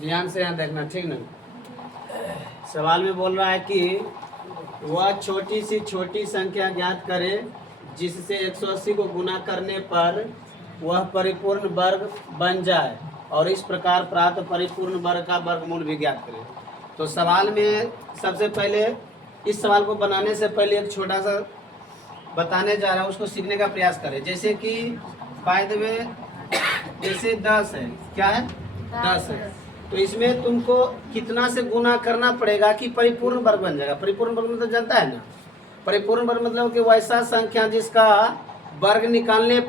ध्यान से यहाँ देखना, ठीक ना। सवाल में बोल रहा है कि वह छोटी सी छोटी संख्या ज्ञात करे जिससे 180 को गुना करने पर वह परिपूर्ण वर्ग बन जाए और इस प्रकार प्राप्त परिपूर्ण वर्ग का वर्गमूल भी ज्ञात करे। तो सवाल में सबसे पहले इस सवाल को बनाने से पहले एक छोटा सा बताने जा रहा है, उसको सीखने का प्रयास करें। जैसे कि बाय द वे, जैसे 10 है, क्या है 10 है, तो इसमें तुमको कितना से गुना करना पड़ेगा कि परिपूर्ण वर्ग बन जाएगा। परिपूर्ण वर्ग मतलब जानता है ना, परिपूर्ण वर्ग मतलब कि वैसा संख्या जिसका वर्ग निकालने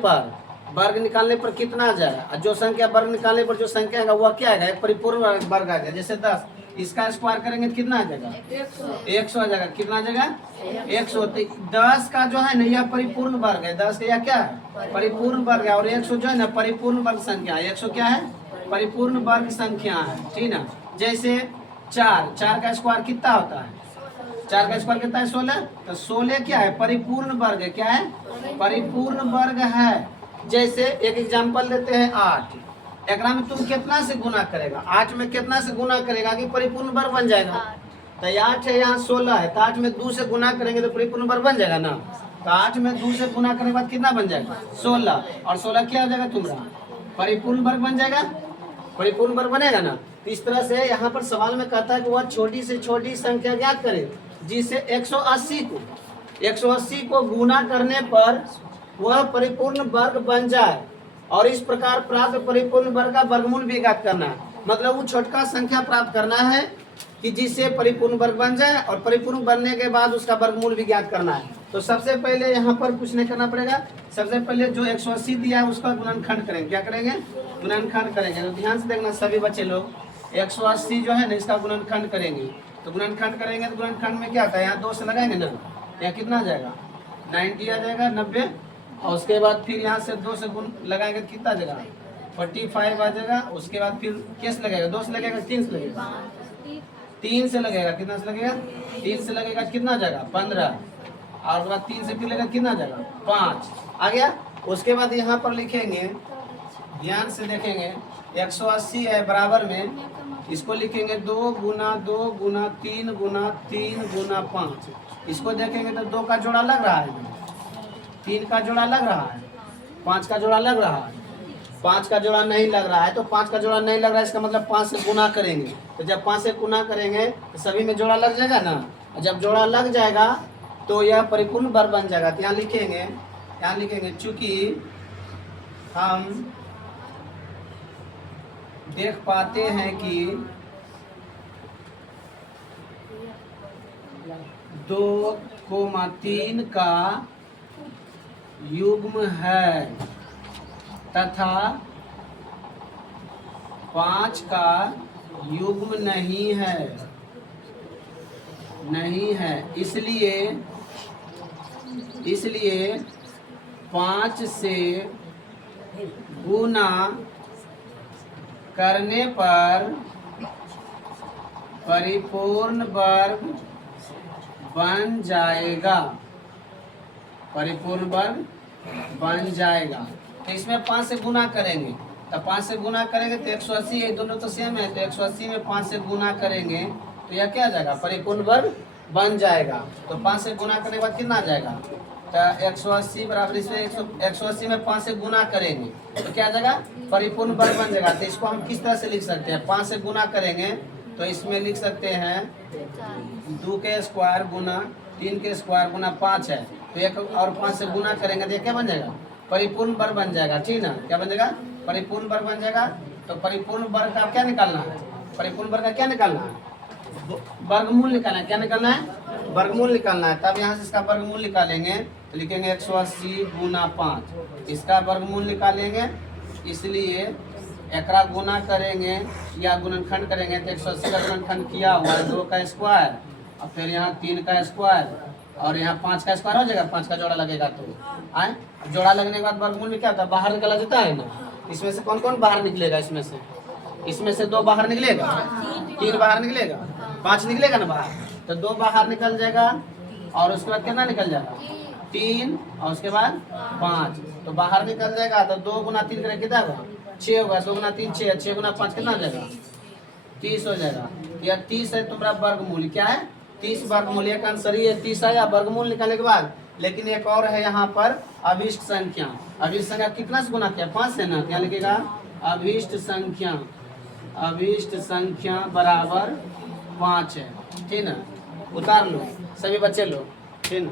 पर कितना आ जाएगा। जो संख्या वर्ग निकालने पर जो संख्या आएगा वह क्या आएगा, परिपूर्ण वर्ग आ जाएगा। जैसे 10, इसका स्क्वायर करेंगे तो कितना आ जाएगा 100 आ जाएगा। कितना आ जाएगा 100। 10 का जो है ना यह परिपूर्ण वर्ग है, 10 का यह क्या है परिपूर्ण वर्ग है, और 100 जो है ना परिपूर्ण वर्ग संख्या है। 100 क्या है परिपूर्ण वर्ग संख्या है, ठीक ना। जैसे 4 का स्क्वायर कितना होता है, 4 का स्क्वायर कितना है 16, तो 16 क्या है परिपूर्ण वर्ग है। क्या है परिपूर्ण वर्ग है। जैसे एक एग्जांपल देते हैं 8, एकरा में तुम कितना से गुना करेगा, 8 में कितना से गुना करेगा कि परिपूर्ण वर्ग बन जाएगा। तो 8 है, यहाँ 16 है, तो 8 में 2 से गुना करेंगे तो परिपूर्ण वर्ग बन जाएगा ना। तो 8 में 2 से गुना करने के बाद कितना बन जाएगा 16, और 16 क्या हो जाएगा तुम्हारा परिपूर्ण वर्ग बन जाएगा, परिपूर्ण वर्ग बनेगा ना। तो इस तरह से यहाँ पर सवाल में कहता है कि वह छोटी से छोटी संख्या ज्ञात करे जिसे 180 को गुना करने पर वह परिपूर्ण वर्ग बन जाए और इस प्रकार प्राप्त परिपूर्ण वर्ग का वर्गमूल भी ज्ञात करना है। मतलब वो छोटका संख्या प्राप्त करना है कि जिससे परिपूर्ण वर्ग बन जाए और परिपूर्ण बनने के बाद उसका वर्गमूल भी ज्ञात करना है। तो सबसे पहले यहाँ पर कुछ नहीं करना पड़ेगा, सबसे पहले जो 180 दिया है उसका गुणनखंड करेंगे। क्या करेंगे गुणनखंड करेंगे। तो ध्यान से देखना सभी बच्चे लोग, 180 जो है ना इसका गुणनखंड करेंगे। तो गुणनखंड करेंगे तो गुणनखंड में क्या आता है, यहाँ 2 से लगाएंगे ना, यहाँ कितना आ जाएगा 90 आ जाएगा 90, और उसके बाद फिर यहाँ से 2 से गुण लगाएंगे तो कितना आ जाएगा 45 आ जाएगा। उसके बाद फिर कैसे लगेगा 2 से लगेगा 3 से लगेगा, 3 से लगेगा, कितना से लगेगा 3 से लगेगा कितना आ जाएगा 15, और उसके बाद 3 से फिर लगेगा कितना आ जाएगा 5 आ गया। उसके बाद यहाँ पर लिखेंगे, ध्यान से देखेंगे 180 है बराबर में, इसको लिखेंगे 2 गुना 2 गुना 3 गुना 3 गुना 5। इसको देखेंगे तो 2 का जोड़ा लग रहा है, 3 का जोड़ा लग रहा है, 5 का जोड़ा लग रहा है, 5 का जोड़ा नहीं लग रहा है। तो 5 का जोड़ा नहीं लग रहा है इसका मतलब 5 से गुना करेंगे। तो जब 5 से गुना करेंगे तो सभी में जोड़ा लग जाएगा ना, जब जोड़ा लग जाएगा तो यह परिपूर्ण वर्ग बन जाएगा। तो यहाँ लिखेंगे चूंकि हम देख पाते हैं कि 2,3 का युग्म है तथा 5 का युग्म नहीं है, इसलिए 5 से गुना करने पर परिपूर्ण वर्ग बन जाएगा, परिपूर्ण वर्ग बन जाएगा। तो इसमें 5 से गुना करेंगे, तो 5 से गुना करेंगे तो 180 है, दोनों तो सेम है, तो 180 में 5 से गुना करेंगे तो यह क्या आ जाएगा परिपूर्ण वर्ग बन जाएगा। तो 5 से गुना करने के बाद कितना आ जाएगा, तो 180 बराबर इसमें 180 में 5 से गुना करेंगे तो क्या आ जाएगा परिपूर्ण वर्ग बन जाएगा। तो इसको हम किस तरह से लिख सकते हैं, 5 से गुना करेंगे तो इसमें लिख सकते हैं 2 के स्क्वायर गुना 3 के स्क्वायर गुना 5 है, तो 1 और 5 से गुना करेंगे तो क्या बन जाएगा परिपूर्ण वर्ग बन जाएगा, ठीक ना। क्या बन जाएगा परिपूर्ण वर्ग बन जाएगा। तो परिपूर्ण वर्ग का क्या निकालना है, परिपूर्ण वर्ग का क्या निकालना है वर्गमूल निकालना है। क्या निकालना है वर्गमूल निकालना है। तब यहाँ से इसका वर्गमूल निकालेंगे तो लिखेंगे 180 गुना 5, इसका वर्गमूल निकालेंगे, इसलिए एकरा गुना करेंगे या गुणनखंड करेंगे तो 180 का गुणनखंड किया हुआ है 2 का स्क्वायर और फिर यहाँ 3 का स्क्वायर और यहाँ 5 का स्क्वायर हो जाएगा, 5 का जोड़ा लगेगा तो आए। जोड़ा लगने के बाद वर्गमूल में क्या होता है बाहर निकाला जाता है ना। इसमें से कौन कौन बाहर निकलेगा, इसमें से 2 बाहर निकलेगा, 3 बाहर निकलेगा, 5 निकलेगा ना बाहर, तो 2 बाहर निकल जाएगा और उसके बाद कितना निकल जाएगा 3 और उसके बाद 5, तो बाहर निकल जाएगा। तो 2 गुना 3 करें कितना होगा 6 होगा, 2 गुना 3 6, 6 गुना 5 कितना हो जाएगा 30 हो जाएगा। या 30 है तुम्हारा वर्गमूल, क्या है 30 वर्गमूल, एक आंसर ही है 30 आया वर्गमूल निकालने के बाद। लेकिन एक और है यहाँ पर अभिष्ट संख्या। अभिष्ट संख्या कितना से गुना किया 5 से ना, क्या लिखेगा अभिष्ट संख्या बराबर 5 है, ठीक ना। उतार लो सभी बच्चे लोग, ठीक ना।